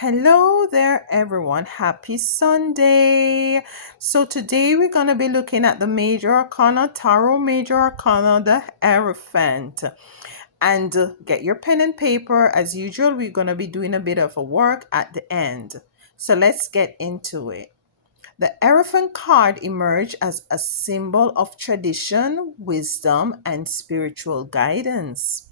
Hello there, everyone. Happy Sunday. So, today we're going to be looking at the Major Arcana, Tarot Major Arcana, the Hierophant. And get your pen and paper. As usual, we're going to be doing a bit of a work at the end. So, let's get into it. The Hierophant card emerged as a symbol of tradition, wisdom, and spiritual guidance.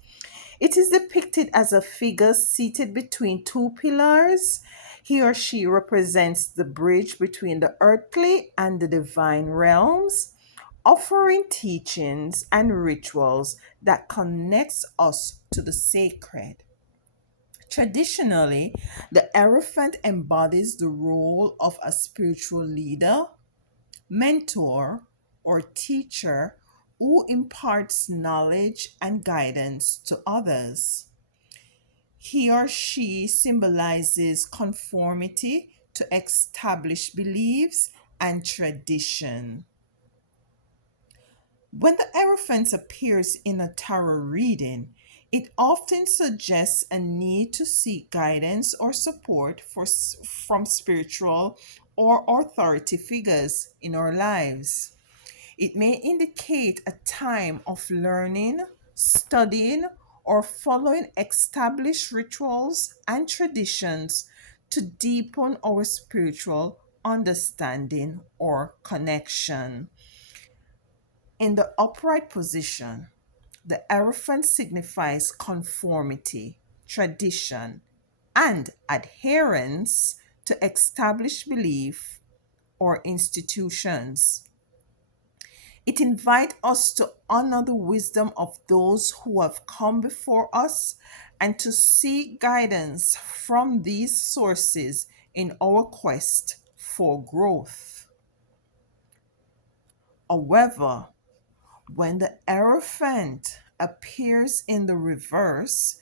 It is depicted as a figure seated between two pillars. He or she represents the bridge between the earthly and the divine realms, offering teachings and rituals that connects us to the sacred. Traditionally, the Hierophant embodies the role of a spiritual leader, mentor, or teacher who imparts knowledge and guidance to others. He or she symbolizes conformity to established beliefs and tradition. When the Hierophant appears in a tarot reading, it often suggests a need to seek guidance or support from spiritual or authority figures in our lives. It may indicate a time of learning, studying, or following established rituals and traditions to deepen our spiritual understanding or connection. In the upright position, the elephant signifies conformity, tradition, and adherence to established belief or institutions. It invites us to honor the wisdom of those who have come before us and to seek guidance from these sources in our quest for growth. However, when the Hierophant appears in the reverse,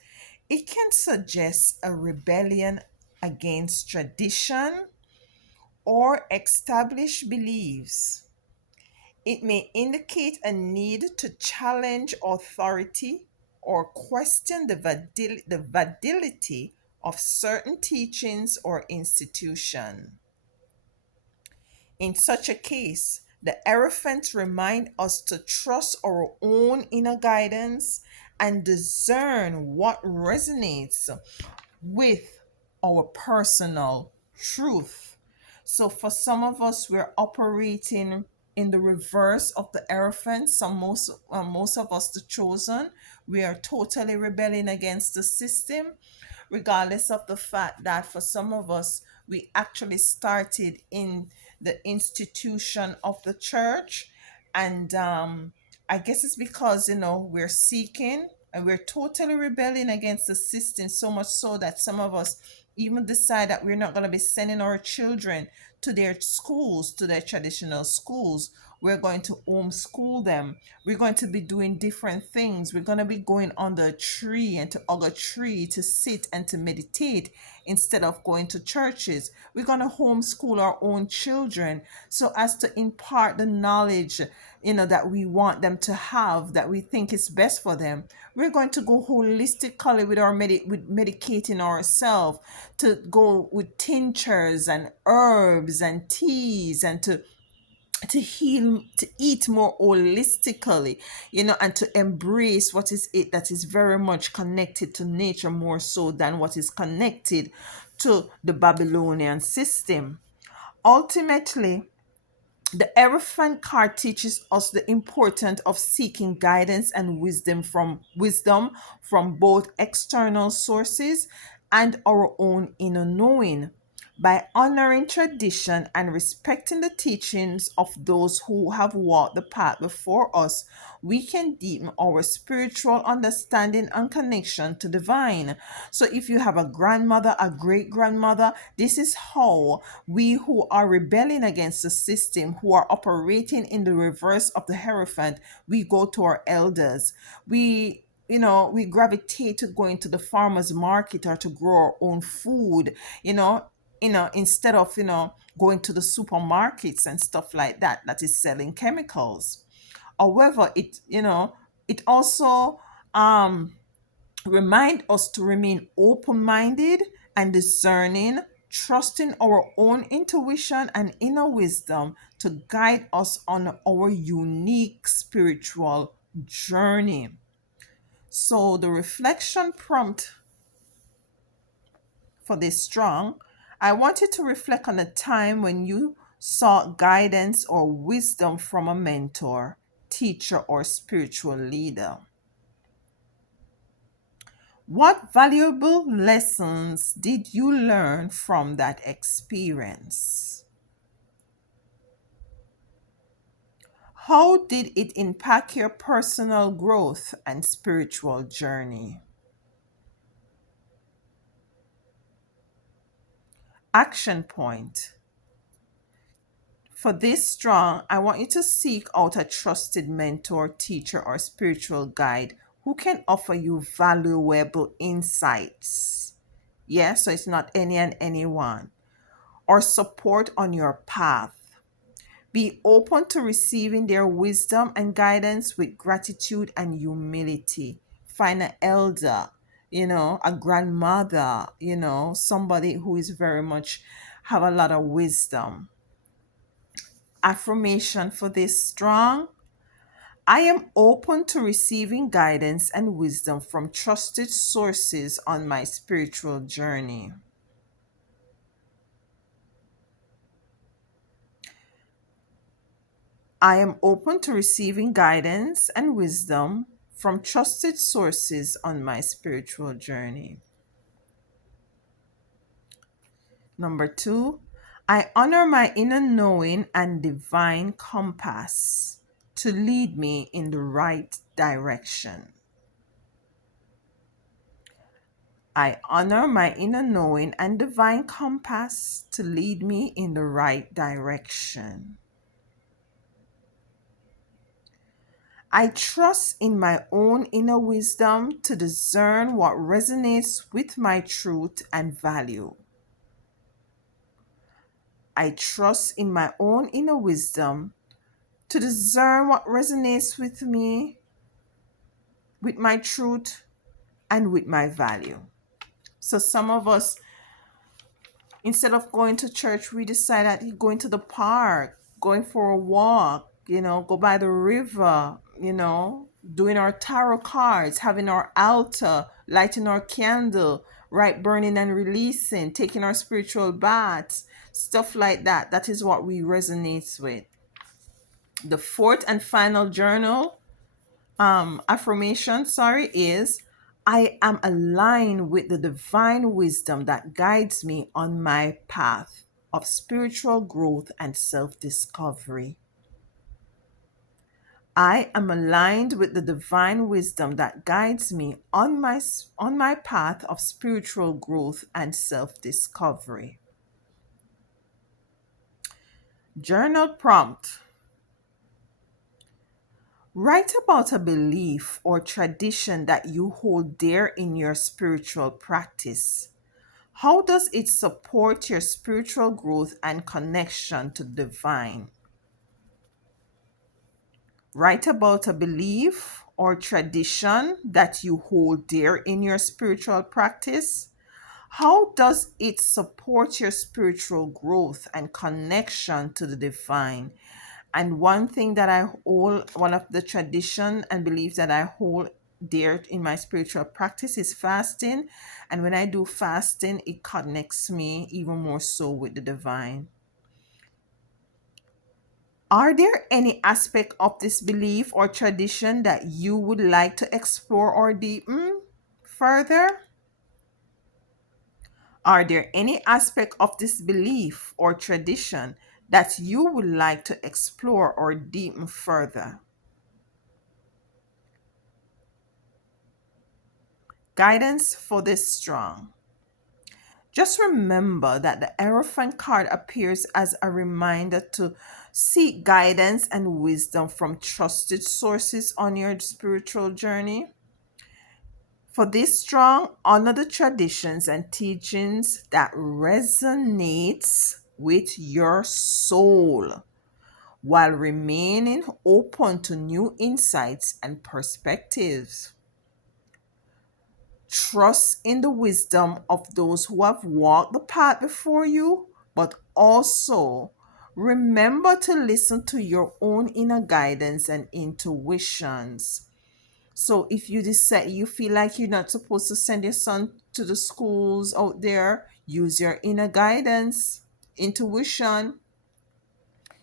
it can suggest a rebellion against tradition or established beliefs. It may indicate a need to challenge authority or question the validity of certain teachings or institution. In such a case, the Hierophant remind us to trust our own inner guidance and discern what resonates with our personal truth. So for some of us, we're operating in the reverse of the elephant. Most of us, the chosen, we are totally rebelling against the system, regardless of the fact that for some of us, we actually started in the institution of the church, and I guess it's because we're seeking and we're totally rebelling against the system, so much so that some of us even decide that we're not going to be sending our children to their schools, to their traditional schools. We're going to homeschool them. We're going to be doing different things. We're going to be going under a tree and to hug a tree to sit and to meditate instead of going to churches. We're going to homeschool our own children so as to impart the knowledge that we want them to have, that we think is best for them. We're going to go holistically with our with medicating ourselves, to go with tinctures and herbs and teas, and to heal, to eat more holistically, and to embrace what is it that is very much connected to nature, more so than what is connected to the Babylonian system. Ultimately, the Elephant card teaches us the importance of seeking guidance and wisdom from both external sources and our own inner knowing. By honoring tradition and respecting the teachings of those who have walked the path before us, we can deepen our spiritual understanding and connection to divine. So, if you have a grandmother, a great grandmother, this is how we who are rebelling against the system, who are operating in the reverse of the Hierophant, we go to our elders. We gravitate to going to the farmers market or to grow our own food, instead of going to the supermarkets and stuff like that that is selling chemicals. However, it also remind us to remain open-minded and discerning, trusting our own intuition and inner wisdom to guide us on our unique spiritual journey. So, the reflection prompt for this strong, I want you to reflect on a time when you sought guidance or wisdom from a mentor, teacher, or spiritual leader. What valuable lessons did you learn from that experience? How did it impact your personal growth and spiritual journey? Action point. For this strong, I want you to seek out a trusted mentor, teacher, or spiritual guide who can offer you valuable insights. Yeah, so it's not any and anyone, or support on your path. Be open to receiving their wisdom and guidance with gratitude and humility. Find an elder, a grandmother, somebody who is very much have a lot of wisdom. Affirmation for this strong. I am open to receiving guidance and wisdom from trusted sources on my spiritual journey. I am open to receiving guidance and wisdom from trusted sources on my spiritual journey. Number two, I honor my inner knowing and divine compass to lead me in the right direction. I honor my inner knowing and divine compass to lead me in the right direction. I trust in my own inner wisdom to discern what resonates with my truth and value. I trust in my own inner wisdom to discern what resonates with me, with my truth, and with my value. So, some of us, instead of going to church, we decide that going to the park, going for a walk, go by the river, doing our tarot cards, having our altar, lighting our candle, right, burning and releasing, taking our spiritual baths, stuff like that. That is what we resonate with. The fourth and final journal affirmation, is I am aligned with the divine wisdom that guides me on my path of spiritual growth and self-discovery. I am aligned with the divine wisdom that guides me on my path of spiritual growth and self-discovery. Journal prompt. Write about a belief or tradition that you hold dear in your spiritual practice. How does it support your spiritual growth and connection to the divine? Write about a belief or tradition that you hold dear in your spiritual practice. How does it support your spiritual growth and connection to the divine? And one thing that I hold, one of the tradition and beliefs that I hold dear in my spiritual practice is fasting. And when I do fasting, it connects me even more so with the divine. Are there any aspect of this belief or tradition that you would like to explore or deepen further? Are there any aspect of this belief or tradition that you would like to explore or deepen further? Guidance for this strong. Just remember that the Hierophant card appears as a reminder to seek guidance and wisdom from trusted sources on your spiritual journey. For this strong, honor the traditions and teachings that resonates with your soul while remaining open to new insights and perspectives. Trust in the wisdom of those who have walked the path before you, but also remember to listen to your own inner guidance and intuitions. So if you decide you feel like you're not supposed to send your son to the schools out there, use your inner guidance, intuition.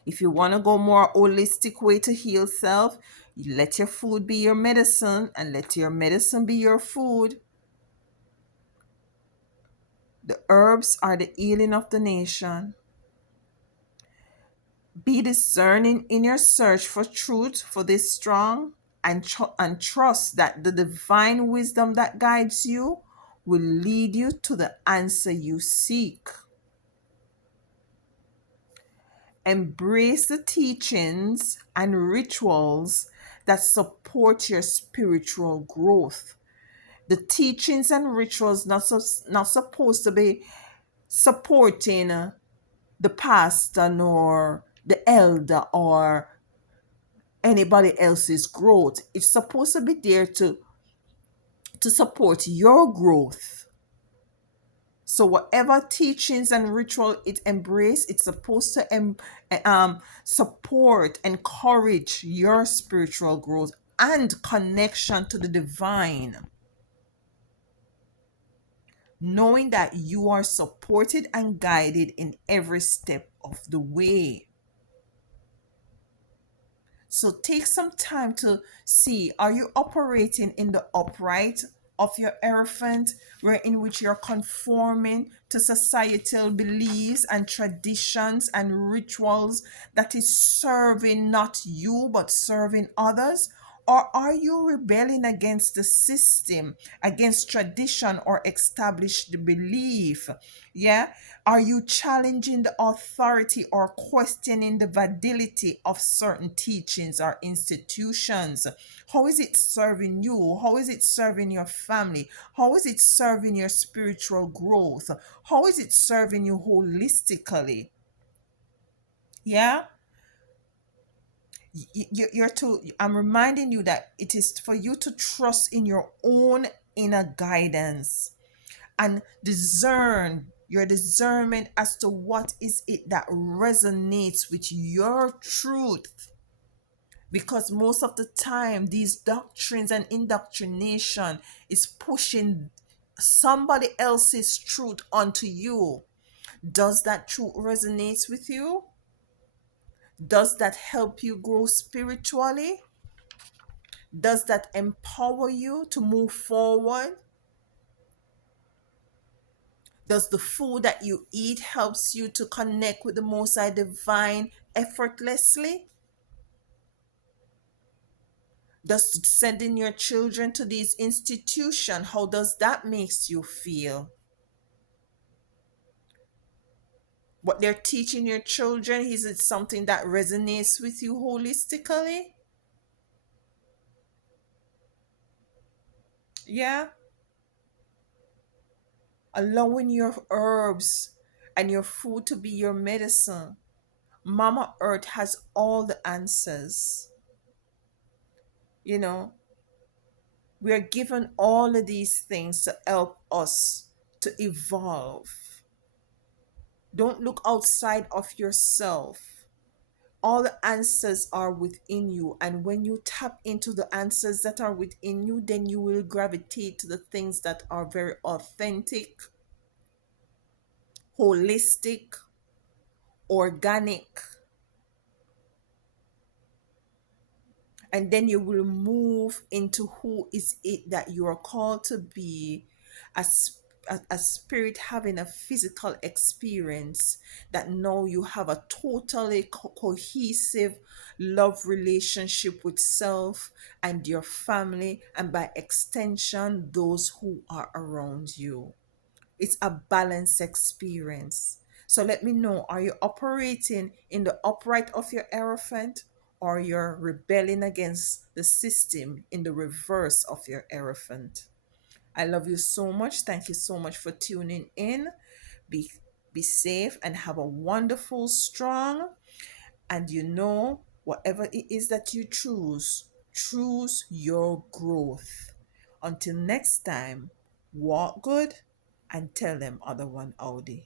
If you want to go more holistic way to heal self, you let your food be your medicine and let your medicine be your food. The herbs are the healing of the nation. Be discerning in your search for truth for this strong, and trust that the divine wisdom that guides you will lead you to the answer you seek. Embrace the teachings and rituals that support your spiritual growth. The teachings and rituals not supposed to be supporting the pastor nor the elder or anybody else's growth. It's supposed to be there to support your growth. So whatever teachings and ritual it embrace, it's supposed to support, encourage your spiritual growth and connection to the divine, knowing that you are supported and guided in every step of the way. So take some time to see, are you operating in the upright of your elephant, where in which you're conforming to societal beliefs and traditions and rituals that is serving not you but serving others? Or are you rebelling against the system, against tradition or established belief? Yeah. Are you challenging the authority or questioning the validity of certain teachings or institutions? How is it serving you? How is it serving your family? How is it serving your spiritual growth? How is it serving you holistically? Yeah. You're to, I'm reminding you that it is for you to trust in your own inner guidance and discern your discernment as to what is it that resonates with your truth, because most of the time these doctrines and indoctrination is pushing somebody else's truth onto you. Does that truth resonate with you? Does that help you grow spiritually? Does that empower you to move forward? Does the food that you eat helps you to connect with the Most High Divine effortlessly? Does sending your children to these institutions, how does that makes you feel? What they're teaching your children, is it something that resonates with you holistically? Yeah. Allowing your herbs and your food to be your medicine. Mama Earth has all the answers. You know, we are given all of these things to help us to evolve. Don't look outside of yourself. All the answers are within you. And when you tap into the answers that are within you, then you will gravitate to the things that are very authentic, holistic, organic, and then you will move into who is it that you are called to be, as a spirit having a physical experience, that now you have a totally cohesive love relationship with self and your family, and by extension those who are around you. It's a balanced experience. So let me know, are you operating in the upright of your elephant, or you're rebelling against the system in the reverse of your elephant? I love you so much. Thank you so much for tuning in. Be be safe and have a wonderful, strong, and whatever it is that you choose your growth. Until next time, walk good, and tell them other one howdy.